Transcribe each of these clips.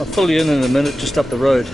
I'll pull you in a minute, just up the road.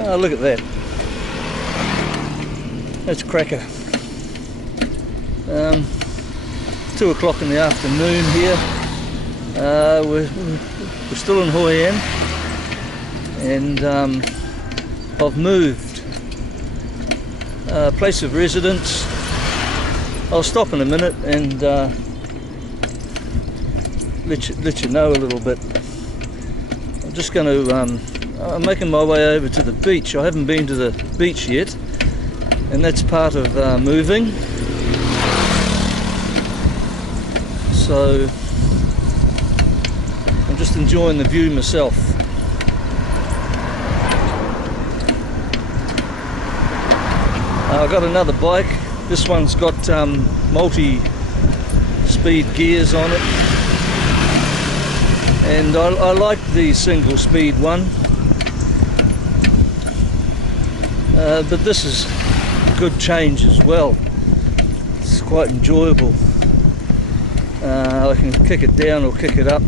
Oh, look at that. That's a cracker. 2 o'clock in the afternoon here. We're still in Hoi An, and I've moved place of residence. I'll stop in a minute and let you know a little bit. I'm just going to I'm making my way over to the beach. I haven't been to the beach yet, and that's part of moving. So I'm just enjoying the view myself. I've got another bike. This one's got multi-speed gears on it, and I like the single speed one. But this is a good change as well. It's quite enjoyable. I can kick it down or kick it up.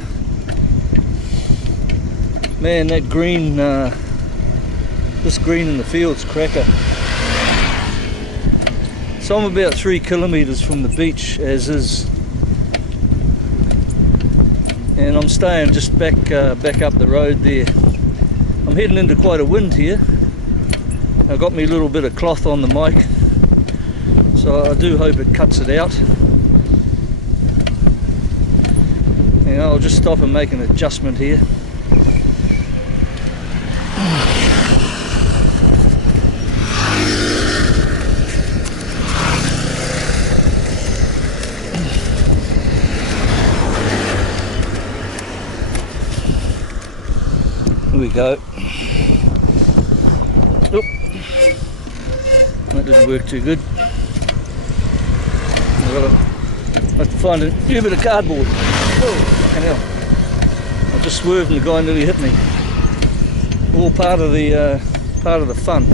Man, that green, this green in the field's cracker. So I'm about 3 kilometres from the beach as is, and I'm staying just back up the road there. I'm heading into quite a wind here. I got me a little bit of cloth on the mic, so I do hope it cuts it out. And I'll just stop and make an adjustment here. Here we go. Oop. That didn't work too good. I have to find a new bit of cardboard. Oh, fucking hell. I just swerved and the guy nearly hit me. All part of the fun.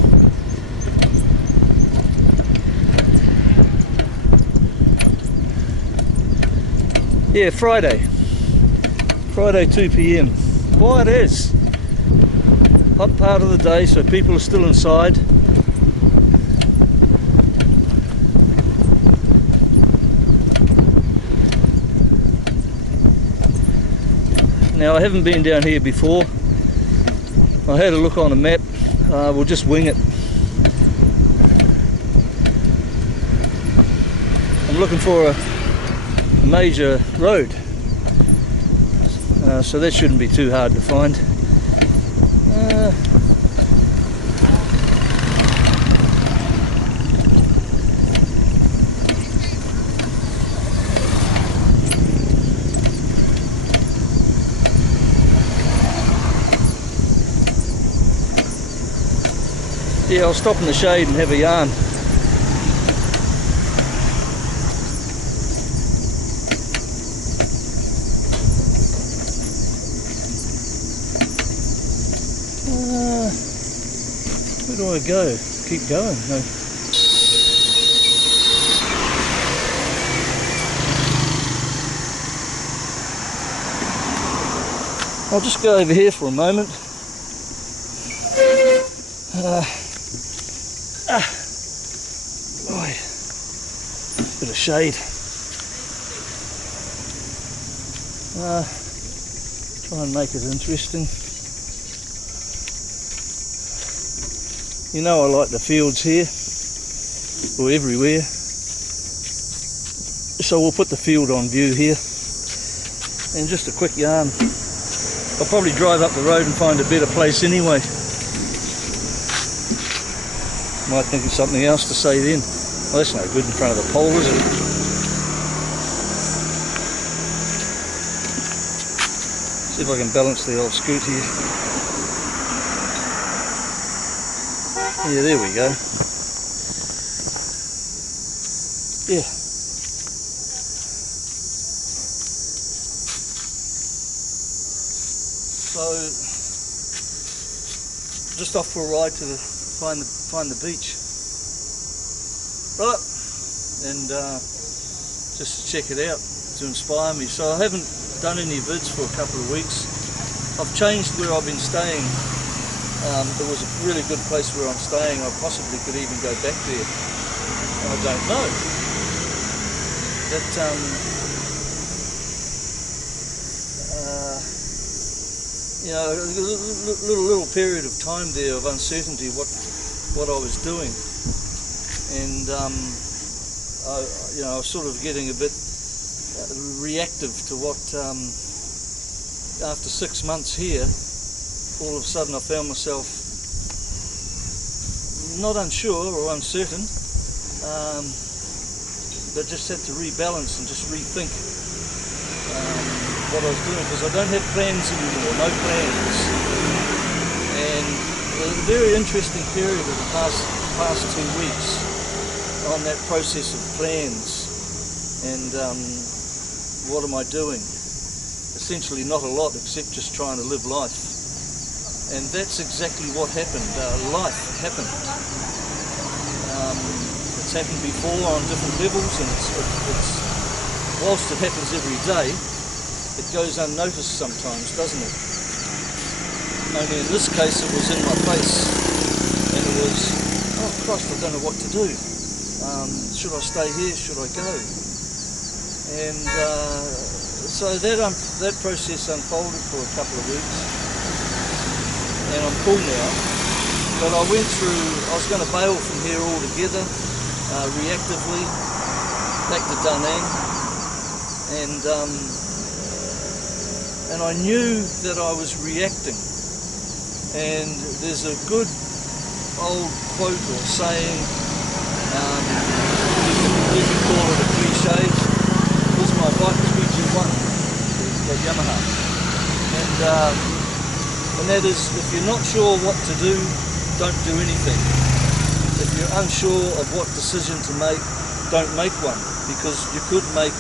Yeah, Friday 2 p.m. Quiet as. Hot part of the day, so people are still inside. Now, I haven't been down here before. I had a look on a map. We'll just wing it. I'm looking for a major road, so that shouldn't be too hard to find. Yeah, I'll stop in the shade and have a yarn. Where do I go? Keep going. No. I'll just go over here for a moment. Boy, bit of shade. Try and make it interesting. You know I like the fields here, or everywhere. So we'll put the field on view here. And just a quick yarn. I'll probably drive up the road and find a better place anyway. Might think of something else to say then. Well, that's no good in front of the pole, is it? See if I can balance the old scoot here. Yeah, there we go. Yeah. So, just off for a ride to find the beach. Right, and just to check it out, to inspire me. So I haven't done any vids for a couple of weeks. I've changed where I've been staying. There was a really good place where I'm staying. I possibly could even go back there. I don't know. But you know, a little period of time there of uncertainty what I was doing, and you know, I was sort of getting a bit reactive to what. After 6 months here, all of a sudden I found myself not unsure or uncertain, but just had to rebalance and just rethink what I was doing, because I don't have plans anymore, no plans. And a very interesting period of the past 2 weeks on that process of plans and what am I doing? Essentially not a lot, except just trying to live life. And that's exactly what happened. Life happened. It's happened before on different levels, and it's whilst it happens every day, it goes unnoticed sometimes, doesn't it? Only in this case it was in my face, and it was, oh Christ, I don't know what to do. Should I stay here? Should I go? And so that process unfolded for a couple of weeks, and I'm cool now. But I was going to bail from here altogether, reactively, back to Da Nang, and I knew that I was reacting. And there's a good old quote or saying, you can call it a cliche. It was my bike 321, the Yamaha, and that is, if you're not sure what to do, don't do anything. If you're unsure of what decision to make, don't make one, because you could make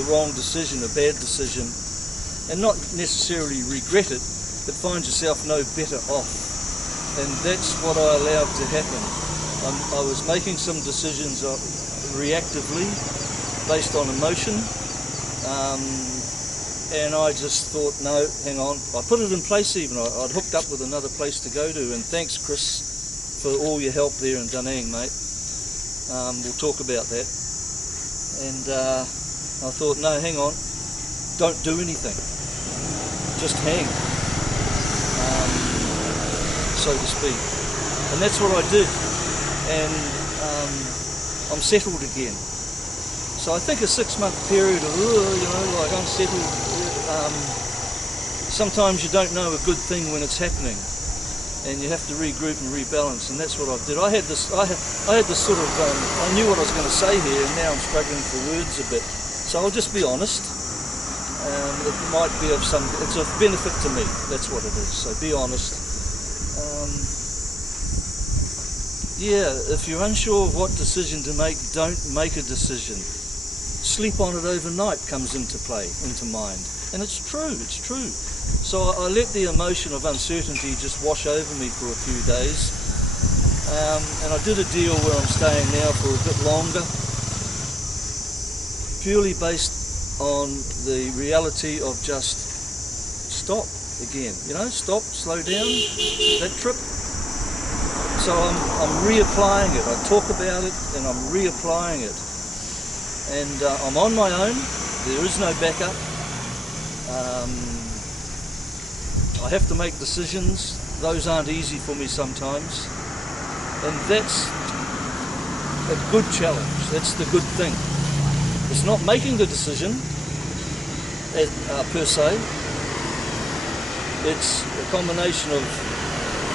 the wrong decision, a bad decision, and not necessarily regret it, but find yourself no better off. And that's what I allowed to happen. I was making some decisions reactively, based on emotion, and I just thought, no, hang on. I put it in place even. I'd hooked up with another place to go to, and thanks, Chris, for all your help there in Da Nang, mate. We'll talk about that. And I thought, no, hang on, don't do anything. Just hang, so to speak. And that's what I did. And I'm settled again. So I think a 6-month period of, you know, like unsettled, sometimes you don't know a good thing when it's happening, and you have to regroup and rebalance, and that's what I did. I had this sort of, I knew what I was going to say here, and now I'm struggling for words a bit. So I'll just be honest. It might be of some, it's of benefit to me, that's what it is, so be honest. Yeah, if you're unsure of what decision to make, don't make a decision. Sleep on it overnight comes into play, into mind. And it's true. So I let the emotion of uncertainty just wash over me for a few days. And I did a deal where I'm staying now for a bit longer, purely based on the reality of just stop again. You know, stop, slow down, that trip. So I'm reapplying it. I talk about it and I'm reapplying it. And I'm on my own. There is no backup. I have to make decisions. Those aren't easy for me sometimes. And that's a good challenge. That's the good thing. It's not making the decision per se. It's a combination of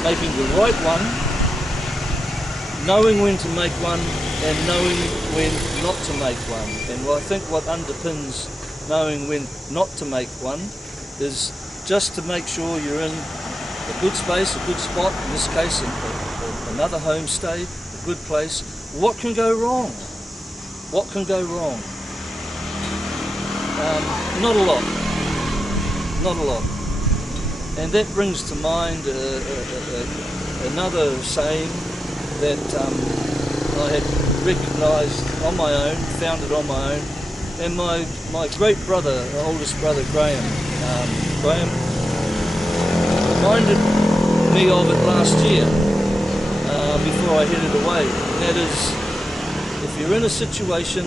making the right one knowing when to make one and knowing when not to make one. And I think what underpins knowing when not to make one is just to make sure you're in a good space, a good spot, in this case another homestay, a good place. What can go wrong? What can go wrong? Not a lot. Not a lot. And that brings to mind another saying that I had recognised on my own, found it on my own, and my great brother, oldest brother Graham, reminded me of it last year before I headed away. And that is, if you're in a situation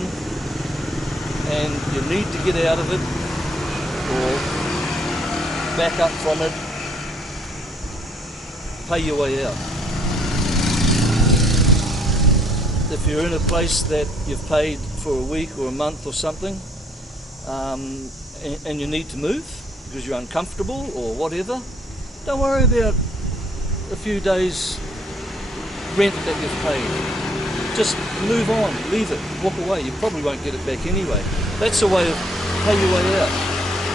and you need to get out of it or back up from it, pay your way out. If you're in a place that you've paid for a week or a month or something, and you need to move because you're uncomfortable or whatever, don't worry about a few days rent that you've paid. Just move on, leave it, walk away. You probably won't get it back anyway. That's a way of pay your way out.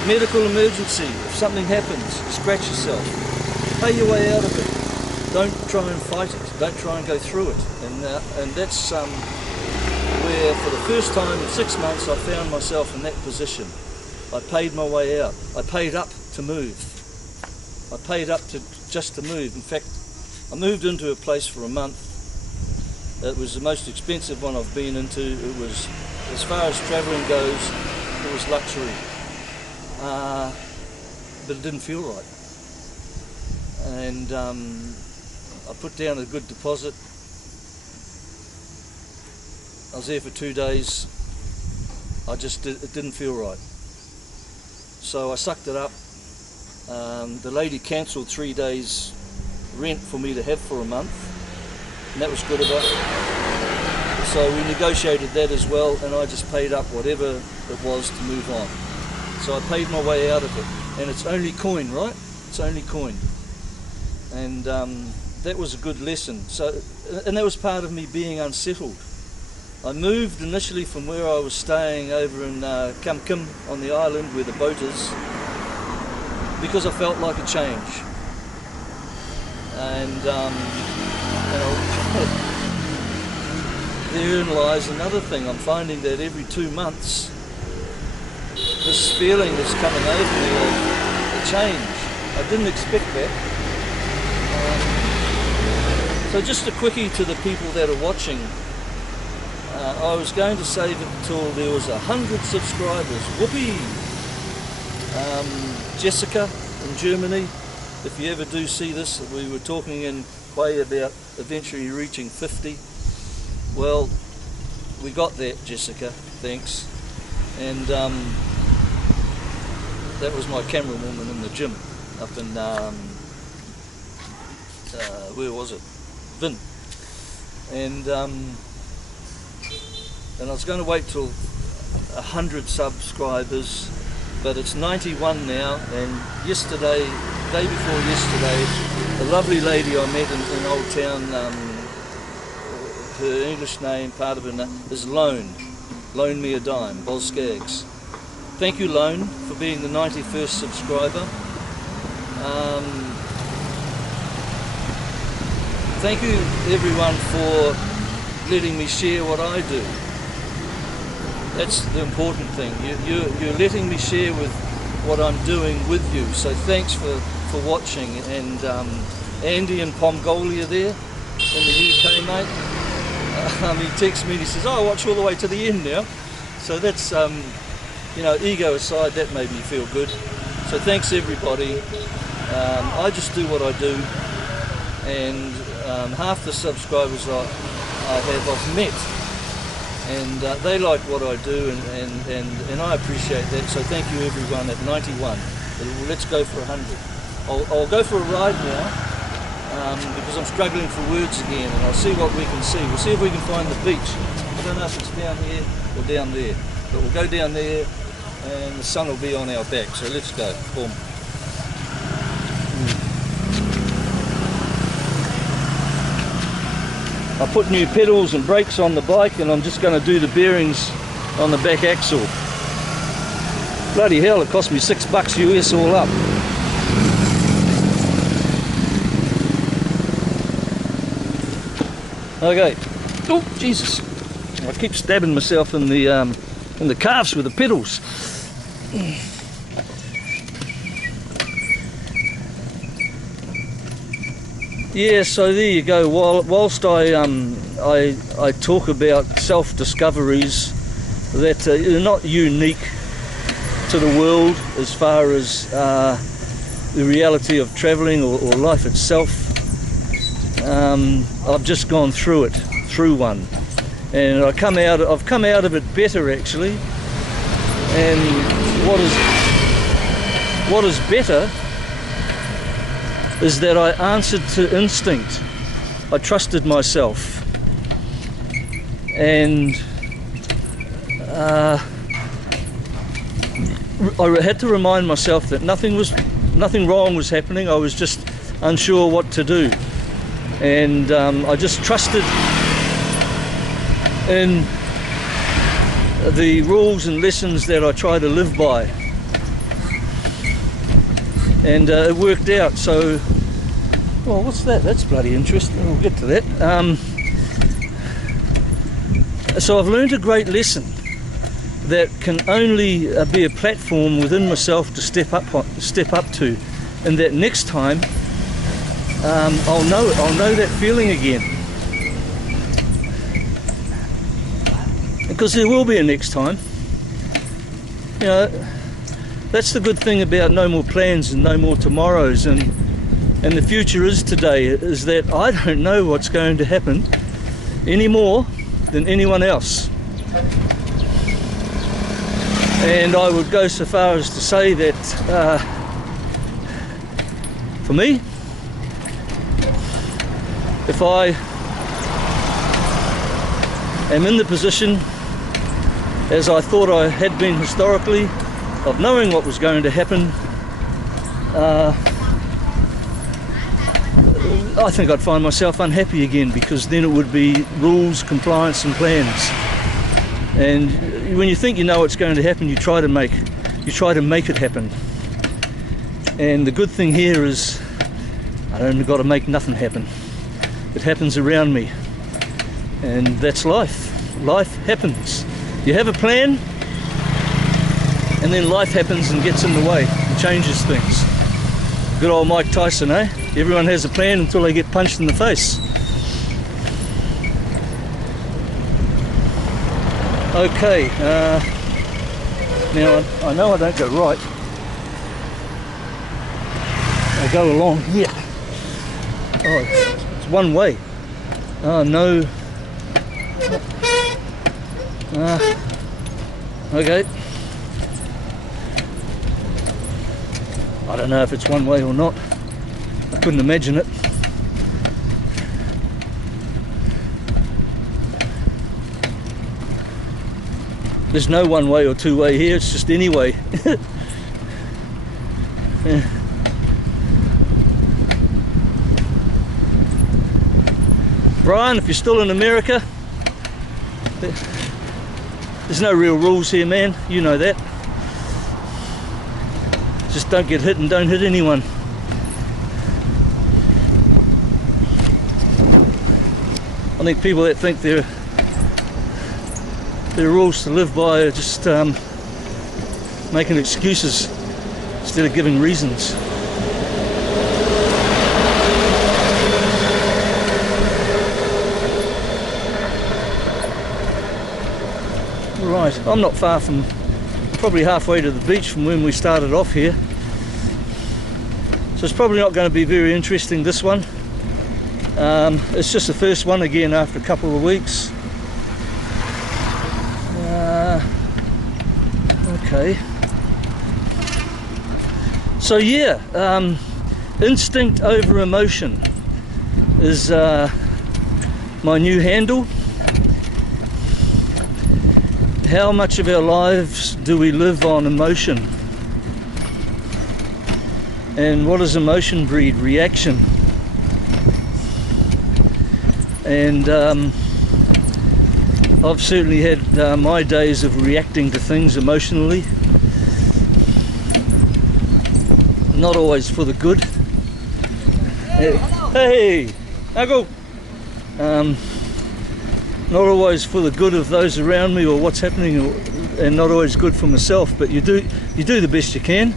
Medical emergency, if something happens, scratch yourself. Pay your way out of it. Don't try and fight it. Don't try and go through it. And that's where, for the first time in 6 months, I found myself in that position. I paid my way out. I paid up to move. I paid up just to move. In fact, I moved into a place for a month. It was the most expensive one I've been into. It was, as far as travelling goes, it was luxury. But it didn't feel right. And I put down a good deposit. I was there for 2 days. It didn't feel right. So I sucked it up. The lady cancelled 3 days rent for me to have for a month, and that was good of her. So we negotiated that as well, and I just paid up whatever it was to move on. So I paid my way out of it, and it's only coin, right? It's only coin. And that was a good lesson. And that was part of me being unsettled. I moved initially from where I was staying over in Kam Kim on the island where the boat is, because I felt like a change. And therein lies another thing. I'm finding that every 2 months, this feeling is coming over me of a change. I didn't expect that. So just a quickie to the people that are watching. I was going to save it till there was 100 subscribers. Whoopee! Jessica in Germany, if you ever do see this, we were talking in Hoi about eventually reaching 50. Well, we got that, Jessica, thanks. And that was my camerawoman in the gym up in, where was it? Vin. And I was going to wait till 100 subscribers, but it's 91 now. And yesterday, day before yesterday, a lovely lady I met in Old Town, her English name, part of her name, is Lone. Loan me a dime, Boz Skaggs. Thank you, Lone, for being the 91st subscriber. Thank you, everyone, for letting me share what I do. That's the important thing. You're letting me share with what I'm doing with you. So thanks for watching. And Andy in Pongolia there in the UK, mate. He texts me and he says, "Oh, I watch all the way to the end now." So that's, you know, ego aside, that made me feel good. So thanks, everybody. I just do what I do, and half the subscribers I have I've met, and they like what I do, and I appreciate that. So thank you, everyone, at 91. Let's go for 100. I'll go for a ride now, because I'm struggling for words again, and I'll see what we can see. We'll see if we can find the beach. I don't know if it's down here or down there, but we'll go down there and the sun will be on our back. So let's go. Boom. I put new pedals and brakes on the bike, and I'm just going to do the bearings on the back axle. Bloody hell, it cost me $6 US all up. Okay. Oh, Jesus. I keep stabbing myself in the calves with the pedals. Yeah, so there you go. Whilst I talk about self-discoveries that are not unique to the world as far as the reality of travelling or life itself, I've just gone through one, and I've come out of it better actually. And what is better is that I answered to instinct. I trusted myself, and I had to remind myself that nothing wrong was happening. I was just unsure what to do, and I just trusted in the rules and lessons that I try to live by, and it worked out. So, well, what's that? That's bloody interesting. We'll get to that. So I've learned a great lesson that can only be a platform within myself to step up to, and that next time I'll know that feeling again, because there will be a next time. You know, that's the good thing about no more plans and no more tomorrows, and the future is today, is that I don't know what's going to happen any more than anyone else. And I would go so far as to say that for me, if I am in the position as I thought I had been historically, of knowing what was going to happen, I think I'd find myself unhappy again, because then it would be rules, compliance and plans. And when you think you know what's going to happen, you try to make it happen. And the good thing here is I don't got to make nothing happen. It happens around me, and that's life. Life happens. You have a plan, and then life happens and gets in the way and changes things. Good old Mike Tyson, eh? Everyone has a plan until they get punched in the face. Okay, now I know I don't go right. I go along here. Oh, it's one way. Oh no. Okay. I don't know if it's one way or not. I couldn't imagine it. There's no one way or two way here, it's just any way. Yeah. Brian, if you're still in America, there's no real rules here, man. You know that. Just don't get hit and don't hit anyone. I think people that think there are rules to live by are just making excuses instead of giving reasons. Right, I'm not far from, probably halfway to the beach from when we started off here. So it's probably not going to be very interesting, this one. It's just the first one again after a couple of weeks. Okay. So yeah, instinct over emotion is my new handle. How much of our lives do we live on emotion? And what does emotion breed? Reaction. and I've certainly had my days of reacting to things emotionally, not always for the good. Hey, Uncle. Not always for the good of those around me or what's happening, and not always good for myself. But you do the best you can.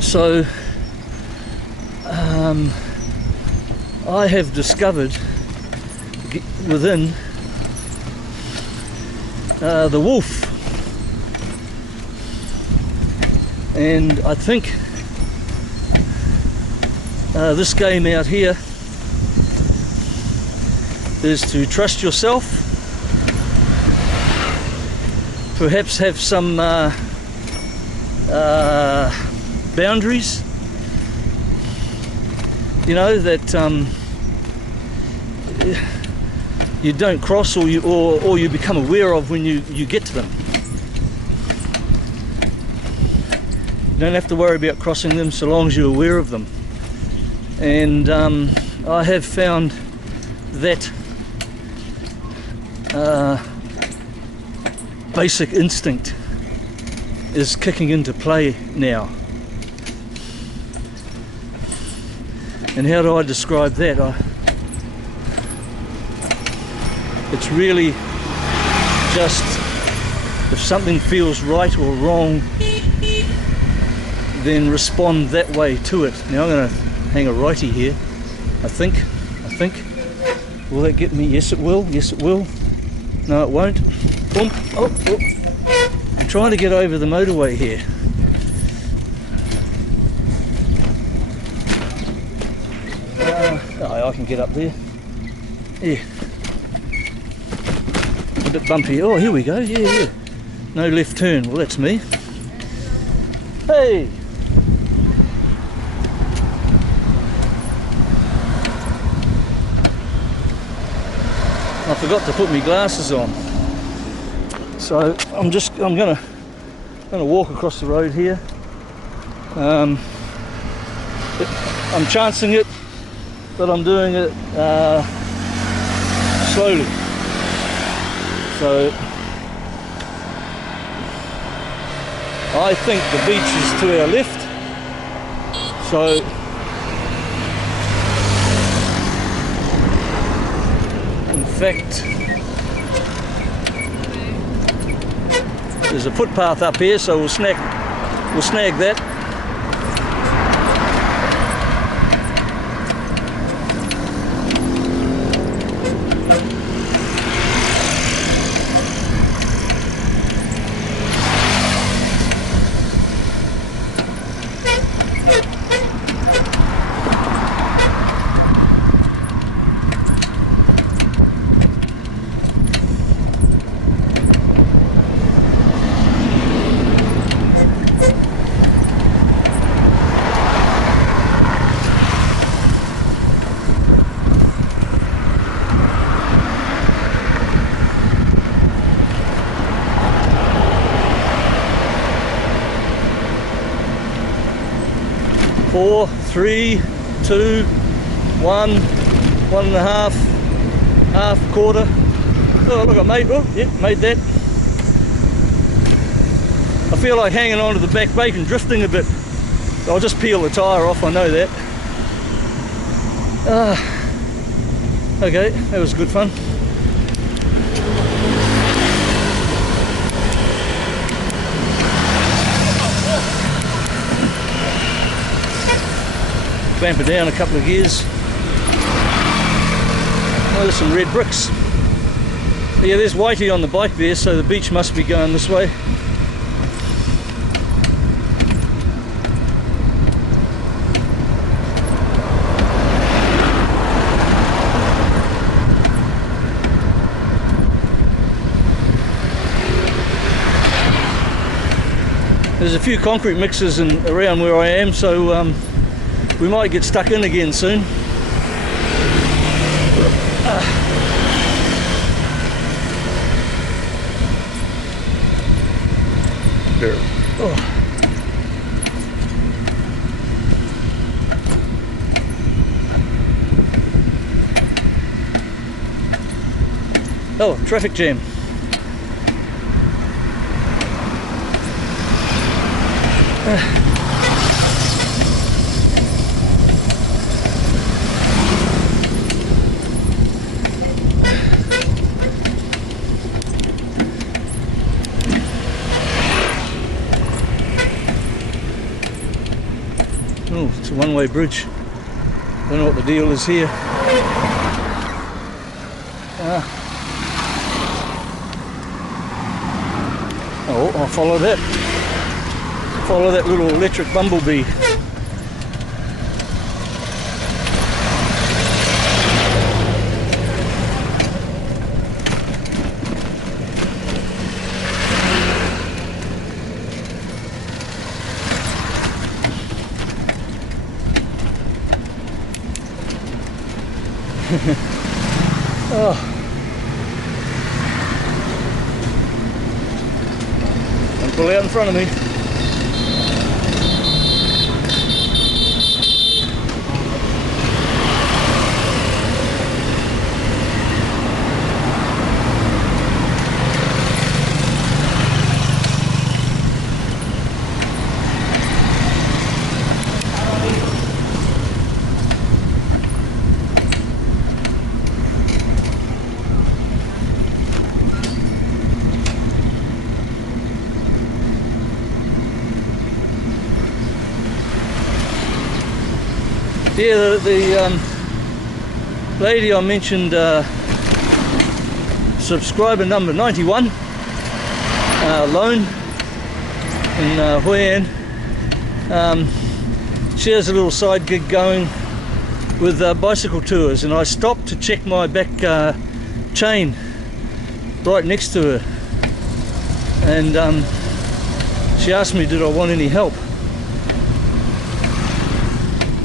So I have discovered within the wolf, and I think this game out here is to trust yourself, perhaps have some boundaries, you know, that you don't cross, or you become aware of when you get to them. You don't have to worry about crossing them so long as you're aware of them. And I have found that basic instinct is kicking into play now. And how do I describe that? It's really just, if something feels right or wrong, then respond that way to it. Now I'm going to hang a righty here, I think. Will that get me? Yes it will, yes it will. No it won't. Boom. Oh. I'm trying to get over the motorway here. I can get up there. Yeah. A bit bumpy. Oh, here we go. Yeah. No left turn. Well, that's me. Hey! I forgot to put my glasses on. So I'm gonna walk across the road here. I'm chancing it, but I'm doing it slowly. So I think the beach is to our left. So in fact, there's a footpath up here, so we'll snag that. Four, three, two, one and a half, quarter. Oh, look, I made that. I feel like hanging onto the back brake and drifting a bit. I'll just peel the tyre off, I know that. Okay, that was good fun. Clamp it down a couple of gears. Oh, there's some red bricks. Yeah, there's Whitey on the bike there, so the beach must be going this way. There's a few concrete mixers around where I am, so we might get stuck in again soon. There. Oh. Oh, traffic jam. Oh, it's a one-way bridge. Don't know what the deal is here. Oh, I'll follow that. Follow that little electric bumblebee. Oh. Don't pull out in front of me. Yeah, the lady I mentioned, subscriber number 91, Lone in Hoi An. She has a little side gig going with bicycle tours, and I stopped to check my back chain right next to her, and she asked me did I want any help.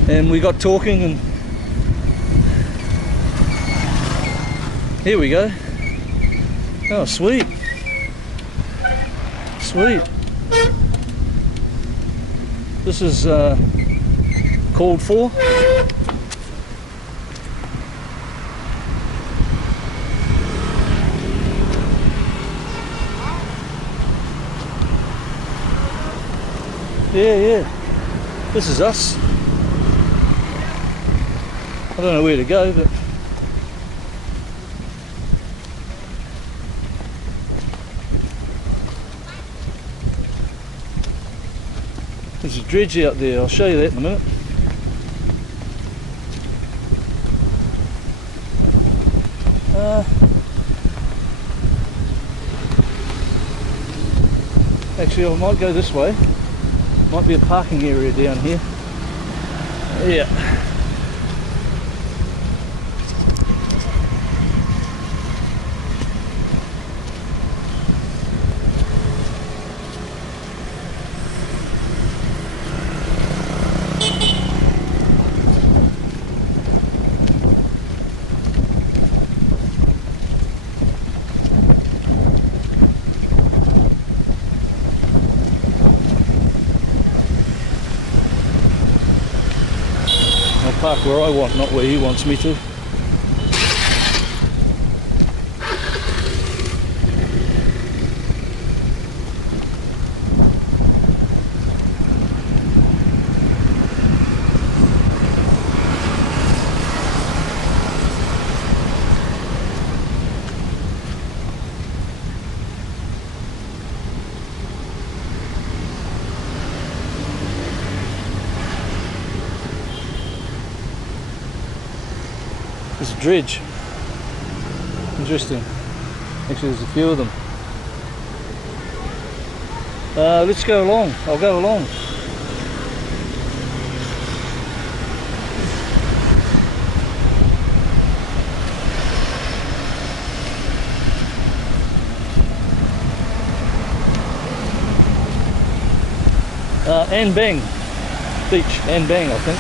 And we got talking, and here we go. Oh, sweet. Sweet. This is called for. Yeah. This is us. I don't know where to go, but there's a dredge out there. I'll show you that in a minute. Actually, I might go this way. Might be a parking area down here. Yeah. Park where I want, not where he wants me to. There's a dredge. Interesting. Actually, there's a few of them. Let's go along. I'll go along. An Bang Beach, An Bang, I think.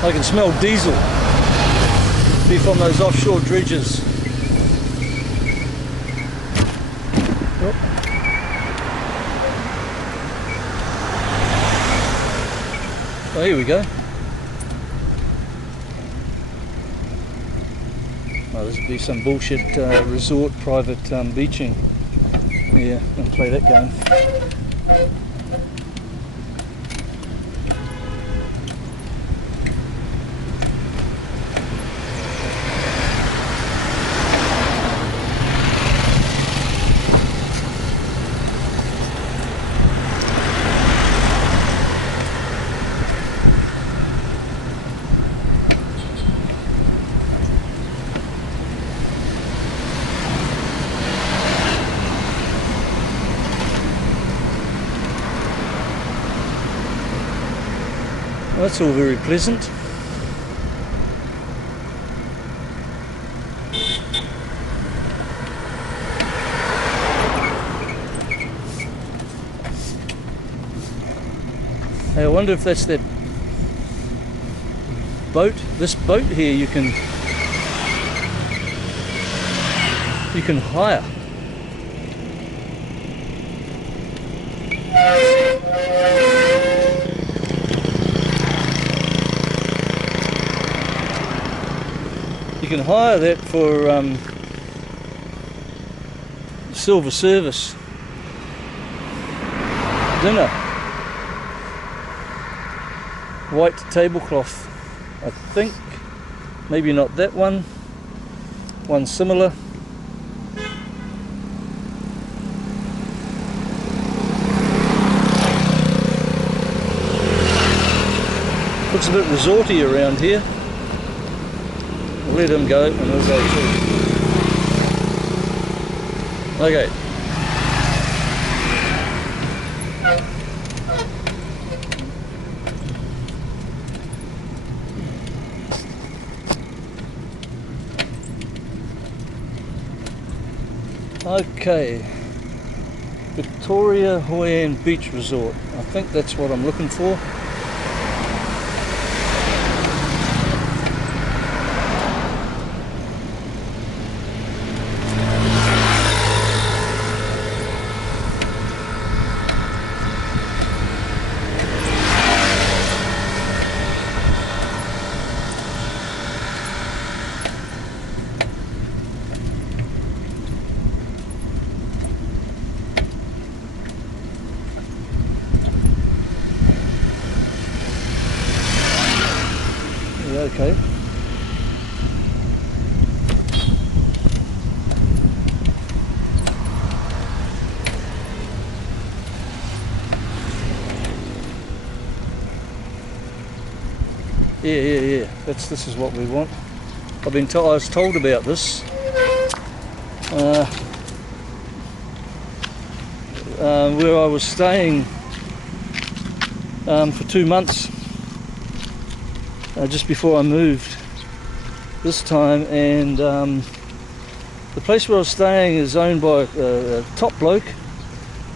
I can smell diesel. Be from those offshore dredges. Oh. Oh, here we go. Oh, this would be some bullshit resort private beaching. Yeah, I'm gonna play that game. Well, that's all very pleasant. Hey, I wonder if that's that boat. This boat here you can hire. You can hire that for silver service dinner. White tablecloth, I think. Maybe not that one. One similar. Looks a bit resorty around here. We'll let him go and we'll go too. Okay. Okay. Victoria Hoi An Beach Resort. I think that's what I'm looking for. Okay. Yeah. This is what we want. I was told about this. Where I was staying for 2 months. Just before I moved this time, and the place where I was staying is owned by a top bloke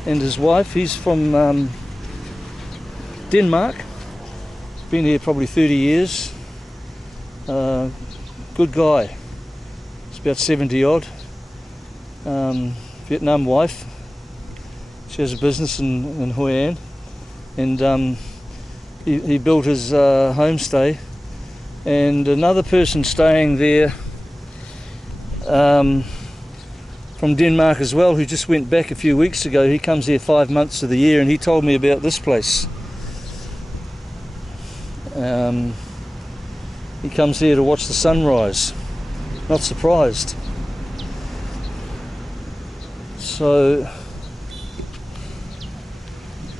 and his wife. He's from Denmark, been here probably 30 years. Good guy. He's about 70 odd. Vietnam wife. She has a business in Hoi An, and he built his homestay. And another person staying there from Denmark as well, who just went back a few weeks ago. He comes here 5 months of the year, and he told me about this place. He comes here to watch the sunrise. Not surprised. So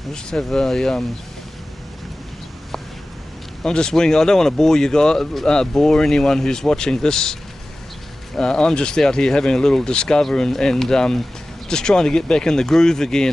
I'll just have a I'm just winging. I don't want to bore you guys, bore anyone who's watching this. I'm just out here having a little discover and just trying to get back in the groove again.